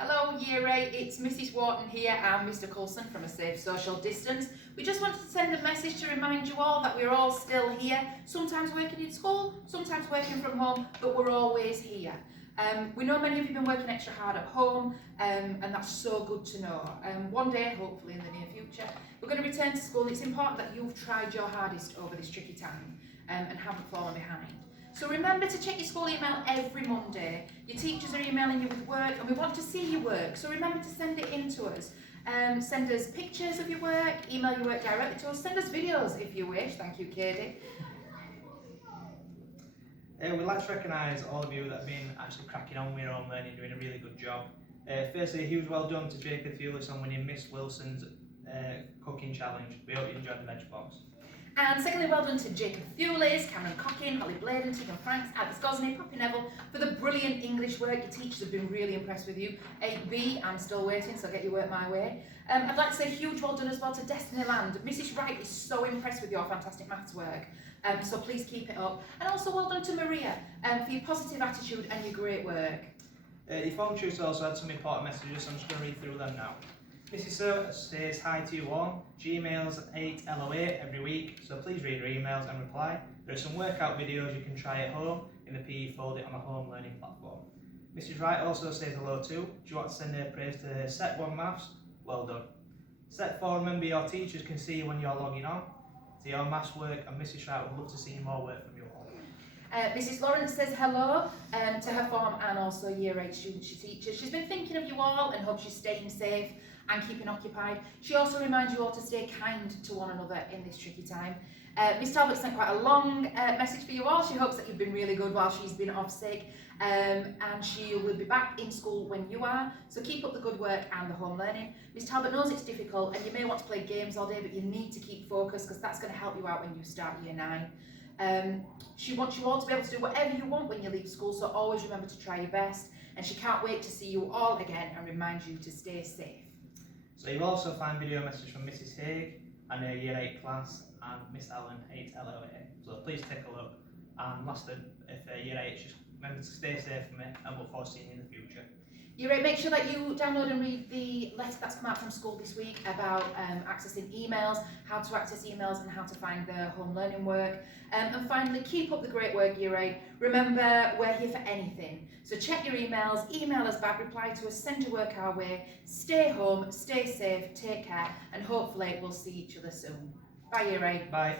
Hello Year 8, it's Mrs Wharton here and Mr Coulson from A Safe Social Distance. We just wanted to send a message to remind you all that we're all still here, sometimes working in school, sometimes working from home, but we're always here. We know many of you have been working extra hard at home and that's so good to know. One day, hopefully in the near future, we're going to return to school. It's important that you've tried your hardest over this tricky time and haven't fallen behind. So remember to check your school email every Monday. Your teachers are emailing you with work and we want to see your work, so remember to send it in to us. Send us pictures of your work, email your work directly to us, send us videos if you wish. Thank you, Katie. We'd like to recognise all of you that have been actually cracking on with your own learning, doing a really good job. Firstly, a huge well done to Jacob Thewlis on winning Miss Wilson's cooking challenge. We hope you enjoyed the veg box. And secondly, well done to Jacob Thewlis, Cameron Cockin, Holly Bladen, Tegan Franks, Alex Gosney, Poppy Neville for the brilliant English work. Your teachers have been really impressed with you. 8B, I'm still waiting, so get your work my way. I'd like to say a huge well done as well to Destiny Land. Mrs Wright is so impressed with your fantastic maths work, so please keep it up. And also well done to Maria for your positive attitude and your great work. Your phone tutor also had some important messages, so I'm just going to read through them now. Mrs Sir says hi to you all. She emails 8LO8 every week, so please read her emails and reply. There are some workout videos you can try at home in the PE folder on the home learning platform. Mrs Wright also says hello too. Do you want to send her praise to her Set 1 Maths? Well done. Set 4, remember your teachers can see you when you're logging on to your maths work, and Mrs Wright would love to see more work from you all. Mrs Lawrence says hello to her form and also Year 8 students she teaches. She's been thinking of you all and hopes you're staying safe and keeping occupied. She also reminds you all to stay kind to one another in this tricky time. Miss Talbot sent quite a long message for you all. She hopes that you've been really good while she's been off sick, and she will be back in school when you are, so keep up the good work and the home learning. Miss Talbot knows it's difficult and you may want to play games all day, but you need to keep focused because that's going to help you out when you start Year 9. She wants you all to be able to do whatever you want when you leave school, so always remember to try your best, and she can't wait to see you all again and reminds you to stay safe. So you'll also find video messages from Mrs Haig and her Year 8 class and Miss Ellen 8LO8. So please take a look. And lastly, if Year 8, just remember to stay safe from me and look forward to seeing you in the future. Year 8, make sure that you download and read the letter that's come out from school this week about accessing emails, how to access emails and how to find the home learning work. And finally, keep up the great work, Year 8. Remember, we're here for anything. So check your emails, email us back, reply to us, send your work our way. Stay home, stay safe, take care, and hopefully we'll see each other soon. Bye, Year 8. Bye.